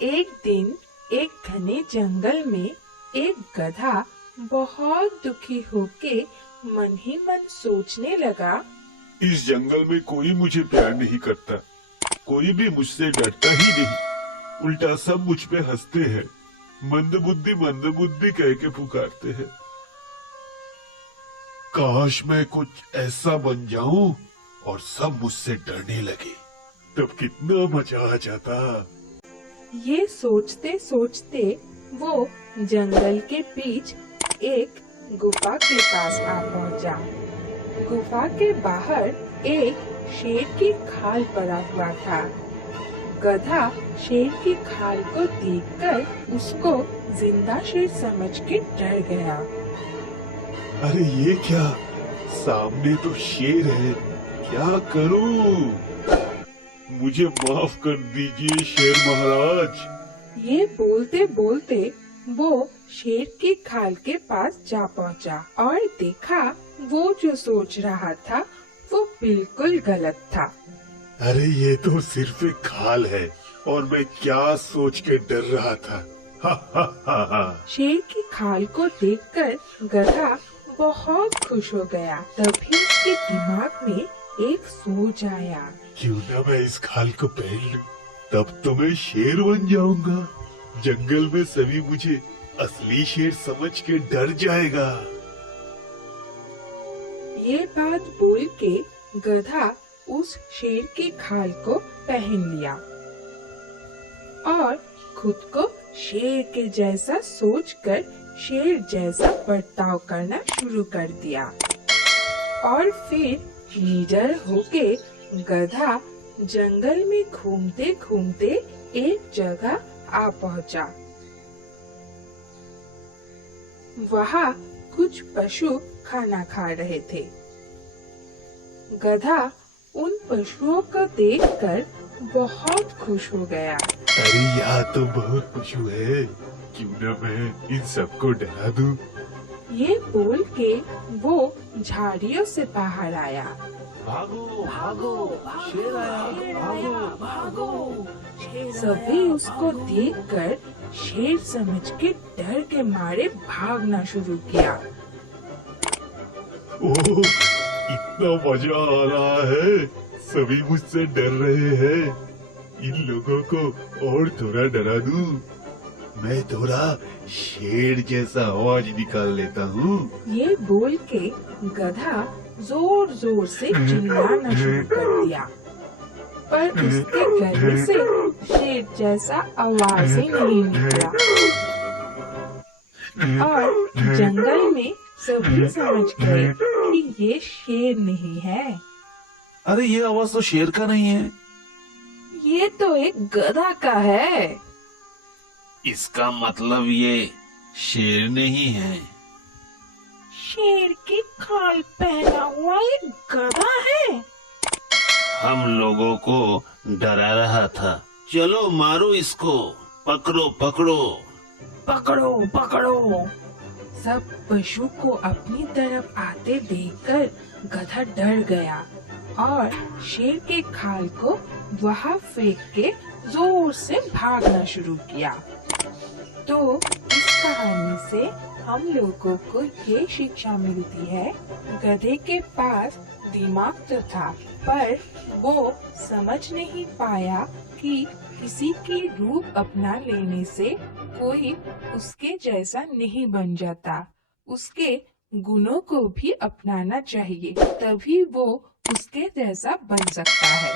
एक दिन एक घने जंगल में एक गधा बहुत दुखी होके मन ही मन सोचने लगा, इस जंगल में कोई मुझे प्यार नहीं करता, कोई भी मुझसे डरता ही नहीं, उल्टा सब मुझ पे हंसते हैं, मंदबुद्धि कह के पुकारते हैं। काश मैं कुछ ऐसा बन जाऊं और सब मुझसे डरने लगे, तब कितना मजा आ जाता। ये सोचते सोचते वो जंगल के बीच एक गुफा के पास आ पहुंचा। गुफा के बाहर एक शेर की खाल पड़ा हुआ था। गधा शेर की खाल को देखकर उसको जिंदा शेर समझ के डर गया। अरे ये क्या, सामने तो शेर है, क्या करूं? मुझे माफ कर दीजिए शेर महाराज। ये बोलते बोलते वो शेर की खाल के पास जा पहुंचा और देखा वो जो सोच रहा था वो बिल्कुल गलत था। अरे ये तो सिर्फ एक खाल है और मैं क्या सोच के डर रहा था। हा हा हा हा। शेर की खाल को देखकर गधा बहुत खुश हो गया। तभी उसके दिमाग में एक सोच आया, क्यों ना मैं इस खाल को पहन लूं, तब तो मैं शेर बन जाऊंगा। जंगल में सभी मुझे असली शेर समझ के डर जाएगा। ये बात बोल के गधा उस शेर की खाल को पहन लिया और खुद को शेर के जैसा सोचकर शेर जैसा बर्ताव करना शुरू कर दिया। और फिर निडर होके गधा जंगल में घूमते घूमते एक जगह आ पहुंचा। वहाँ कुछ पशु खाना खा रहे थे। गधा उन पशुओं को देखकर बहुत खुश हो गया। अरे यहाँ तो बहुत पशु है, क्यों न मैं इन सबको डरा दूं। ये बोल के वो झाड़ियों से बाहर आया। भागो भागो, शेर आया, भागो भागो। सभी उसको देखकर शेर समझ के डर के मारे भागना शुरू किया। ओह, इतना मजा आ रहा है, सभी मुझसे डर रहे हैं। इन लोगों को और थोड़ा डरा दूं। मैं थोड़ा शेर जैसा आवाज निकाल लेता हूँ। ये बोल के गधा जोर जोर से चिल्लाना शुरू कर दिया, पर उसके गले से शेर जैसा आवाज ही नहीं निकला। और जंगल में सभी समझ गए कि ये शेर नहीं है। अरे ये आवाज तो शेर का नहीं है, ये तो एक गधा का है। इसका मतलब ये शेर नहीं है। शेर की खाल पहना हुआ एक गधा है। हम लोगों को डरा रहा था। चलो मारो इसको, पकड़ो पकड़ो। पकड़ो पकड़ो। सब पशु को अपनी तरफ आते देखकर गधा डर गया और शेर के खाल को वहाँ फेंक के जोर से भागना शुरू किया। तो इस कहानी से हम लोगों को ये शिक्षा मिलती है, गधे के पास दिमाग तो था पर वो समझ नहीं पाया कि किसी की रूप अपना लेने से कोई उसके जैसा नहीं बन जाता। उसके गुणों को भी अपनाना चाहिए, तभी वो उसके जैसा बन सकता है।